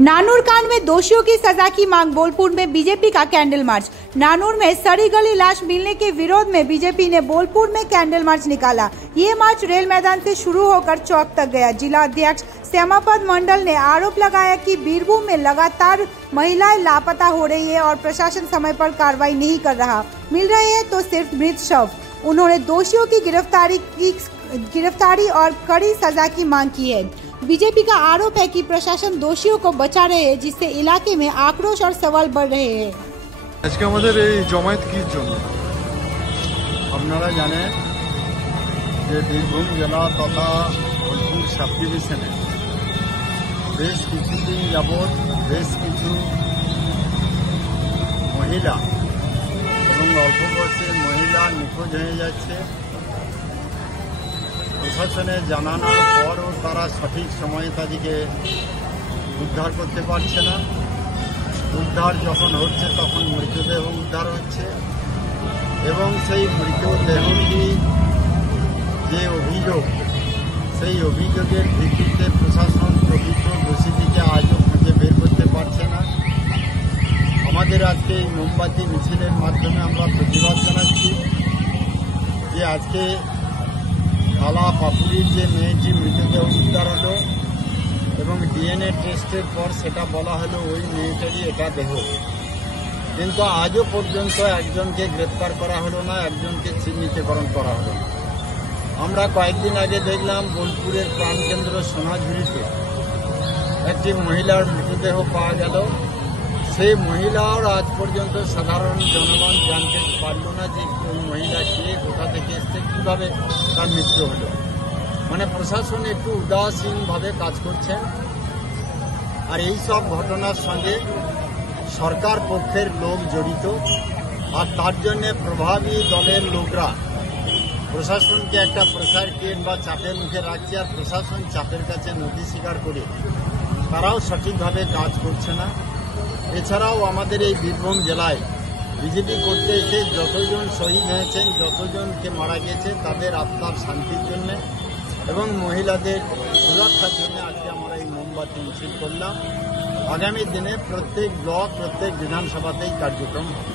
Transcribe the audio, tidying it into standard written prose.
नानूर कांड में दोषियों की सजा की मांग। बोलपुर में बीजेपी का कैंडल मार्च। नानूर में सड़ी गली लाश मिलने के विरोध में बीजेपी ने बोलपुर में कैंडल मार्च निकाला। ये मार्च रेल मैदान से शुरू होकर चौक तक गया। जिला अध्यक्ष श्यामापद मंडल ने आरोप लगाया कि बीरभूम में लगातार महिलाएं लापता हो रही है और प्रशासन समय पर कार्रवाई नहीं कर रहा। मिल रहे हैं तो सिर्फ मृत शव। उन्होंने दोषियों की गिरफ्तारी और कड़ी सजा की मांग की है। बीजेपी का आरोप है कि प्रशासन दोषियों को बचा रहे हैं, जिससे इलाके में आक्रोश और सवाल बढ़ रहे हैं। আজকে আমাদের এই জমায়েত কির জন্য আপনারা জানেন যে বীরভূম জেলা তথা বোলপুর সাব ডিভিশনে বেশ কিছুদিন যাবৎ বেশ কিছু মহিলা এবং অল্প বয়সের মহিলা নিখোঁজ হয়ে যাচ্ছে। প্রশাসনে জানানোর পরও তারা সঠিক সময়ে তাদেরকে উদ্ধার করতে পারছে না। উদ্ধার যখন হচ্ছে তখন মৃতদেহ উদ্ধার হচ্ছে এবং সেই মৃতদেহটি যে অভিযোগ, সেই অভিযোগের ভিত্তিতে প্রশাসন প্রকৃত দোষীটিকে আজও খুঁজে বের করতে পারছে না। আমাদের আজকে এই মোমবাতি মিছিলের মাধ্যমে আমরা প্রতিবাদ জানাচ্ছি যে আজকে থালা পাপুরির যে মেয়েটি মৃতদেহ উদ্ধার হলো এবং ডিএনএ টেস্টের পর সেটা বলা হলো ওই মেয়েটারই এটা দেহ, কিন্তু আজও পর্যন্ত একজনকে গ্রেপ্তার করা হলো না, একজনকে চিহ্নিতকরণ করা হলো না। আমরা কয়েকদিন আগে দেখলাম বোলপুরের প্রাণকেন্দ্র সোনাঝুরিতে একটি মহিলার মৃতদেহ পাওয়া গেল। সেই মহিলাও আজ পর্যন্ত সাধারণ জনগণ জানতে পারল না যে ওই মহিলা কে, কোথা থেকে এসছে, কীভাবে তার মৃত্যু হলো। মানে প্রশাসন একটু উদাসীনভাবে কাজ করছেন। আর এই সব ঘটনার সঙ্গে সরকার পক্ষের লোক জড়িত, আর তার জন্য প্রভাবী দলের লোকরা প্রশাসনকে একটা প্রেসার ক্রিয়েট বা চাপের মুখে রাখছে। আর প্রশাসন চাপের কাছে নথি স্বীকার করে তারাও সঠিকভাবে কাজ করছে না। এছাড়াও আমাদের এই বীরভূম জেলায় বিজেপি করতে এসে যতজন শহীদ হয়েছেন, যতজনকে মারা গেছে, তাদের আত্মার শান্তির জন্য এবং মহিলাদের সুরক্ষার জন্য আজকে আমরা এই মোমবাতি মিছিল করলাম। আগামী দিনে প্রত্যেক ব্লক, প্রত্যেক বিধানসভাতেই কার্যক্রম হবে।